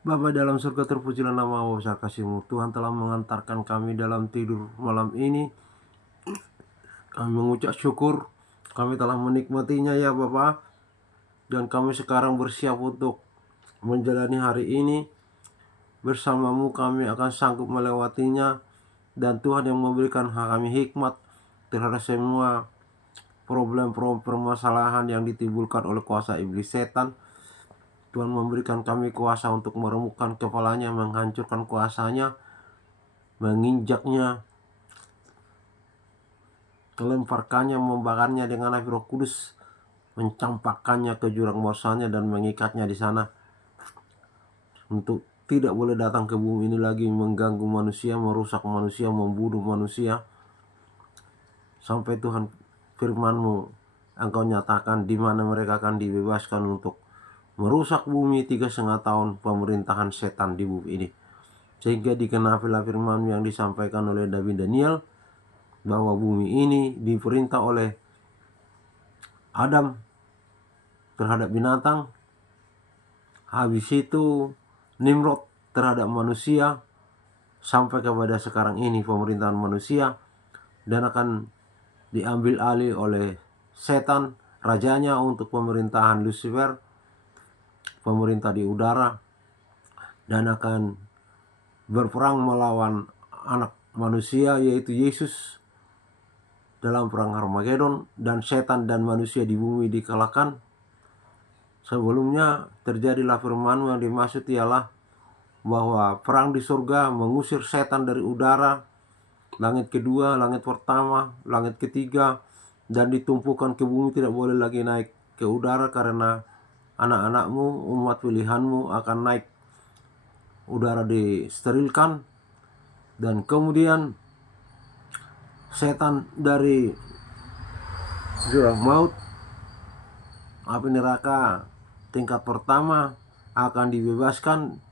Bapa dalam surga, terpujilah nama-Mu, besar kasih-Mu. Tuhan telah mengantarkan kami dalam tidur malam ini. Kami mengucap syukur, kami telah menikmatinya ya Bapa. Dan kami sekarang bersiap untuk menjalani hari ini. Bersama-Mu kami akan sanggup melewatinya. Dan Tuhan yang memberikan kami hikmat terhadap semua problem permasalahan yang ditimbulkan oleh kuasa iblis setan. Tuhan memberikan kami kuasa untuk meremukkan kepalanya, menghancurkan kuasanya, menginjaknya, melemparkannya, membakarnya dengan api Roh Kudus, mencampakkannya ke jurang mausanya dan mengikatnya di sana untuk tidak boleh datang ke bumi ini lagi mengganggu manusia, merusak manusia, membunuh manusia, sampai Tuhan firman-Mu Engkau nyatakan di mana mereka akan dibebaskan untuk merusak bumi 3,5 tahun pemerintahan setan di bumi ini. Sehingga dikenapilah firman yang disampaikan oleh Nabi Daniel bahwa bumi ini diperintah oleh Adam terhadap binatang, habis itu Nimrod terhadap manusia, sampai kepada sekarang ini pemerintahan manusia, dan akan diambil alih oleh setan, rajanya, untuk pemerintahan Lucifer, pemerintah di udara, dan akan berperang melawan anak manusia yaitu Yesus dalam perang Harmagedon, dan setan dan manusia di bumi dikalahkan. Sebelumnya terjadilah firman yang dimaksud ialah bahwa perang di surga mengusir setan dari udara, langit kedua, langit pertama, langit ketiga, dan ditumpukan ke bumi, tidak boleh lagi naik ke udara karena anak-anakmu, umat pilihanmu akan naik udara disterilkan. Dan kemudian setan dari jurang maut, api neraka tingkat pertama, akan dibebaskan,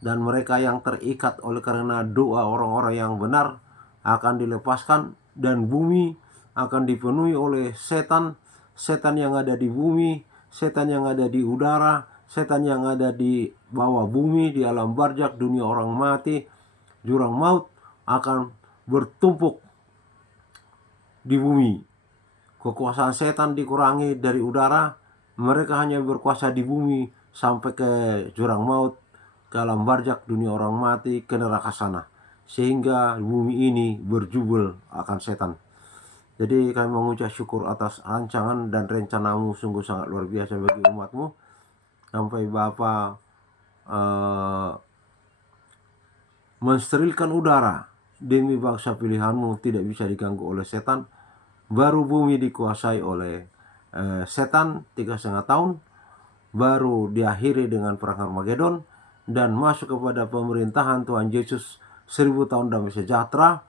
dan mereka yang terikat oleh karena doa orang-orang yang benar akan dilepaskan, dan bumi akan dipenuhi oleh setan, setan yang ada di bumi, setan yang ada di udara, setan yang ada di bawah bumi, di alam barzakh, dunia orang mati, jurang maut akan bertumpuk di bumi. Kekuasaan setan dikurangi dari udara, mereka hanya berkuasa di bumi sampai ke jurang maut, ke alam barzakh, dunia orang mati, ke neraka sana. Sehingga bumi ini berjubel akan setan. Jadi kami mengucap syukur atas rancangan dan rencanamu sungguh sangat luar biasa bagi umatmu. Sampai Bapa mensterilkan udara demi bangsa pilihanmu tidak bisa diganggu oleh setan. Baru bumi dikuasai oleh setan 3,5 tahun, baru diakhiri dengan perang Harmagedon, dan masuk kepada pemerintahan Tuhan Yesus 1000 tahun damai sejahtera.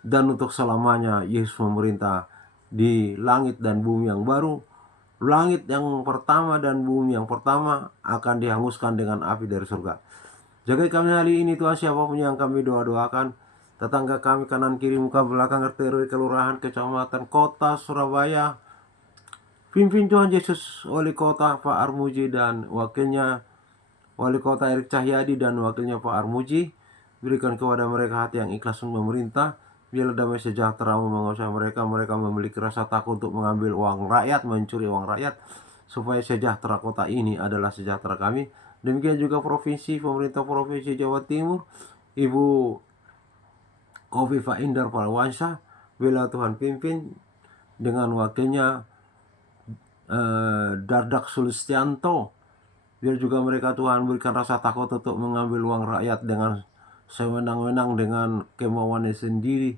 Dan untuk selamanya Yesus memerintah di langit dan bumi yang baru. Langit yang pertama dan bumi yang pertama akan dihanguskan dengan api dari surga. Jaga kami hari ini Tuhan, siapapun yang kami doa-doakan, tetangga kami kanan kiri muka belakang RT RW kelurahan kecamatan kota Surabaya, pimpin Tuhan Yesus wali kota Pak Armuji dan wakilnya wali kota Erik Cahyadi dan wakilnya Pak Armuji. Berikan kepada mereka hati yang ikhlas memerintah. Biarlah damai sejahtera menguasai mereka. Mereka memiliki rasa takut untuk mengambil uang rakyat, mencuri uang rakyat, supaya sejahtera kota ini adalah sejahtera kami. Demikian juga provinsi, pemerintah provinsi Jawa Timur, Ibu Khofifah Indar Parawansa, bila Tuhan pimpin dengan wakilnya Dardak Sulistianto. Biar juga mereka Tuhan berikan rasa takut untuk mengambil uang rakyat dengan sewenang-wenang, dengan kemauannya sendiri.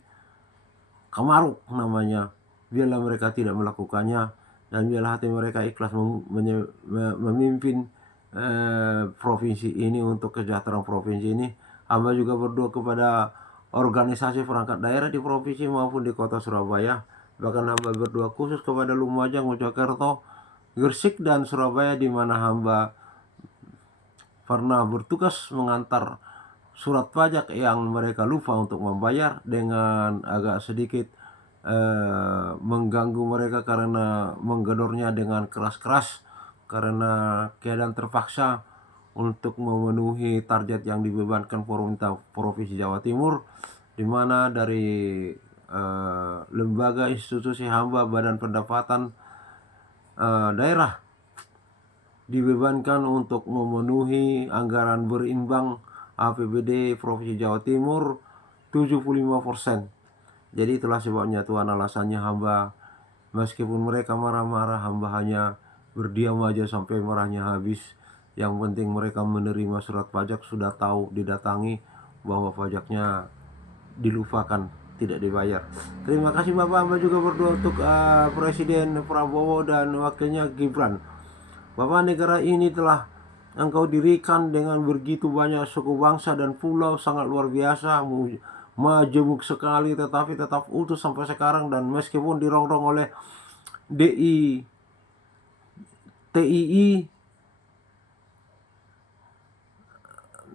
Kamaruk namanya. Biarlah mereka tidak melakukannya, dan biarlah hati mereka ikhlas memimpin provinsi ini untuk kesejahteraan provinsi ini. Hamba juga berdoa kepada organisasi perangkat daerah di provinsi maupun di kota Surabaya. Bahkan hamba berdoa khusus kepada Lumajang, Mojokerto, Gresik, dan Surabaya, di mana hamba pernah bertugas mengantar surat pajak yang mereka lupa untuk membayar, dengan agak sedikit mengganggu mereka karena menggedornya dengan keras-keras, karena keadaan terpaksa untuk memenuhi target yang dibebankan pemerintah Provinsi Jawa Timur, di mana dari lembaga institusi hamba badan pendapatan daerah dibebankan untuk memenuhi anggaran berimbang APBD Provinsi Jawa Timur 75%. Jadi itulah sebabnya Tuhan, alasannya hamba, meskipun mereka marah-marah, hamba hanya berdiam aja sampai marahnya habis. Yang penting mereka menerima surat pajak, sudah tahu didatangi bahwa pajaknya dilupakan, tidak dibayar. Terima kasih Bapak. Hamba juga berdoa untuk Presiden Prabowo dan wakilnya Gibran. Bapak, negara ini telah Engkau dirikan dengan begitu banyak suku bangsa dan pulau, sangat luar biasa, majemuk sekali, tetapi tetap utuh sampai sekarang. Dan meskipun dirongrong oleh DI, TII,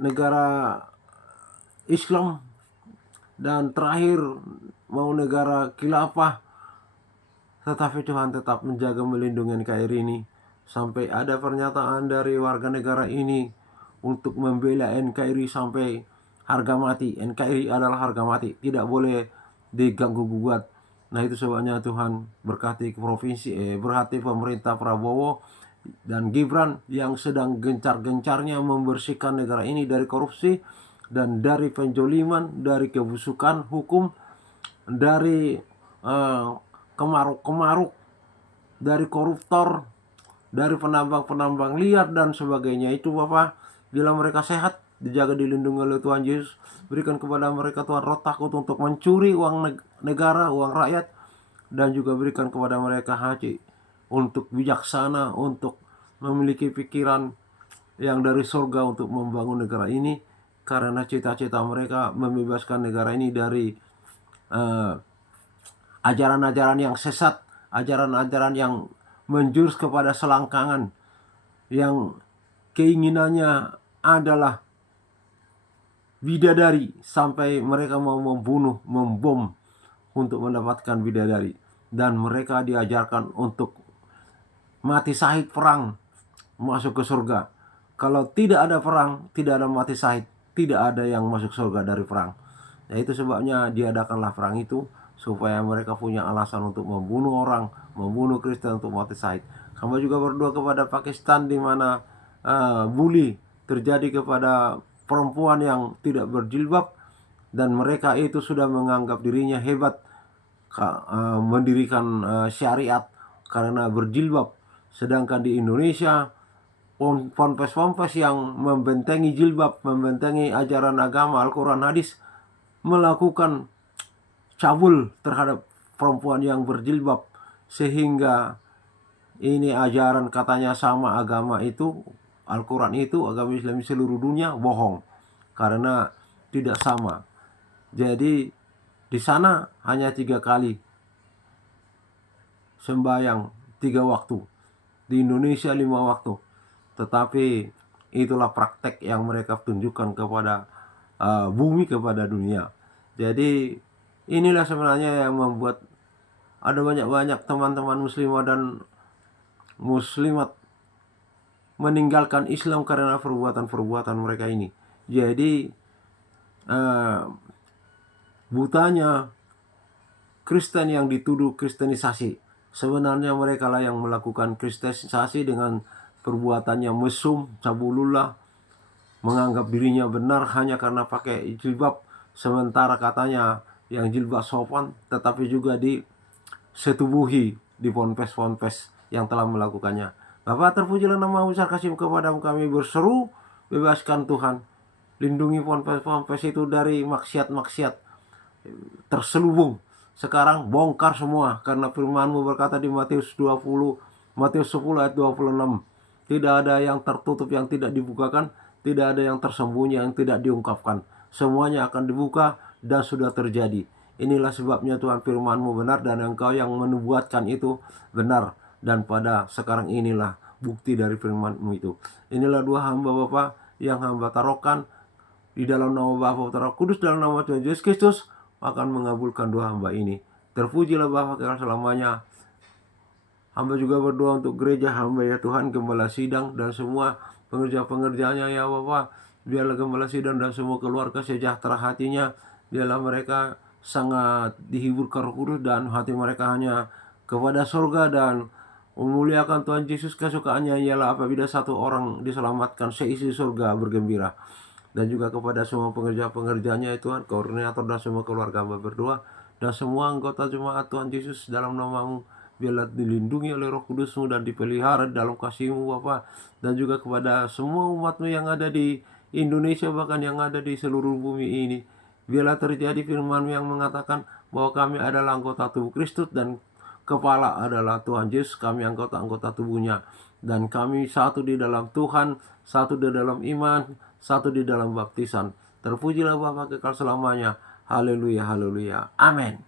negara Islam, dan terakhir mau negara khilafah, tetapi Tuhan tetap menjaga, melindungi NKRI ini. Sampai ada pernyataan dari warga negara ini untuk membela NKRI sampai harga mati. NKRI adalah harga mati, tidak boleh diganggu gugat. Nah, itu sebabnya Tuhan berkati provinsi, berkati pemerintah Prabowo dan Gibran yang sedang gencar-gencarnya membersihkan negara ini dari korupsi dan dari penjoliman, dari kebusukan hukum, dari kemaruk-kemaruk, dari koruptor, dari penambang-penambang liar dan sebagainya. Itu Bapak, bila mereka sehat, dijaga, dilindungi oleh Tuhan Yesus, berikan kepada mereka Tuhan roh takut untuk mencuri uang negara, uang rakyat, dan juga berikan kepada mereka hati untuk bijaksana, untuk memiliki pikiran yang dari surga untuk membangun negara ini, karena cita-cita mereka membebaskan negara ini dari ajaran-ajaran yang sesat, ajaran-ajaran yang menjurus kepada selangkangan, yang keinginannya adalah bidadari, sampai mereka mau membunuh, membom untuk mendapatkan bidadari. Dan mereka diajarkan untuk mati syahid perang, masuk ke surga. Kalau tidak ada perang, tidak ada mati syahid, tidak ada yang masuk surga dari perang. Nah, itu sebabnya diadakanlah perang itu, supaya mereka punya alasan untuk membunuh orang, membunuh Kristen untuk mati syahid. Hamba juga berdoa kepada Pakistan, di mana bully terjadi kepada perempuan yang tidak berjilbab, dan mereka itu sudah menganggap dirinya hebat, mendirikan syariat karena berjilbab. Sedangkan di Indonesia, ponpes-ponpes yang membentengi jilbab, membentengi ajaran agama Al-Quran hadis, melakukan cabul terhadap perempuan yang berjilbab, sehingga ini ajaran katanya sama agama itu, Al-Quran itu, agama Islam seluruh dunia, bohong, karena tidak sama. Jadi di sana hanya 3 kali sembahyang, 3 waktu. Di Indonesia 5 waktu. Tetapi itulah praktek yang mereka tunjukkan kepada bumi, kepada dunia. Jadi inilah sebenarnya yang membuat ada banyak-banyak teman-teman muslimah dan muslimat meninggalkan Islam karena perbuatan-perbuatan mereka ini. Jadi butanya Kristen yang dituduh kristenisasi, sebenarnya mereka lah yang melakukan kristenisasi dengan perbuatannya mesum, cabulullah, menganggap dirinya benar hanya karena pakai jilbab, sementara katanya yang jilbab sopan, tetapi juga disetubuhi di ponpes-ponpes yang telah melakukannya. Bapak, terpujilah nama besar kasih kepadamu, kami berseru, bebaskan Tuhan, lindungi ponpes-ponpes itu dari maksiat-maksiat terselubung. Sekarang bongkar semua, karena firman-Mu berkata di Matius 10 ayat 26, tidak ada yang tertutup yang tidak dibukakan, tidak ada yang tersembunyi yang tidak diungkapkan. Semuanya akan dibuka dan sudah terjadi. Inilah sebabnya Tuhan, firman-Mu benar dan Engkau yang menubuatkan itu benar. Dan pada sekarang inilah bukti dari firman-Mu itu. Inilah 2 hamba Bapa yang hamba taruhkan di dalam nama Bapa, Putra, Kudus, dalam nama Tuhan Yesus Kristus, akan mengabulkan 2 hamba ini. Terpujilah Bapa kekal selamanya. Hamba juga berdoa untuk gereja hamba ya Tuhan, gembala sidang dan semua pengerja-pengerjanya ya Bapa. Biarlah Gembala Sidon dan semua keluarga sejahtera hatinya. Biarlah mereka sangat dihibur ke Roh Kudus dan hati mereka hanya kepada surga dan memuliakan Tuhan Yesus. Kesukaannya ialah apabila satu orang diselamatkan, seisi surga bergembira. Dan juga kepada semua pengerja-pengerjanya ya Tuhan, koordinator dan semua keluarga hamba berdoa, dan semua anggota jemaat Tuhan Yesus dalam nama-Mu, biarlah dilindungi oleh Roh Kudus-Mu dan dipelihara dalam kasih-Mu Bapa. Dan juga kepada semua umat-Mu yang ada di Indonesia, bahkan yang ada di seluruh bumi ini, biarlah terjadi firman-Mu yang mengatakan bahwa kami adalah anggota tubuh Kristus dan kepala adalah Tuhan Yesus. Kami anggota-anggota tubuhnya, dan kami satu di dalam Tuhan, satu di dalam iman, satu di dalam baptisan. Terpujilah Bapa kekal selamanya. Haleluya, haleluya. Amin.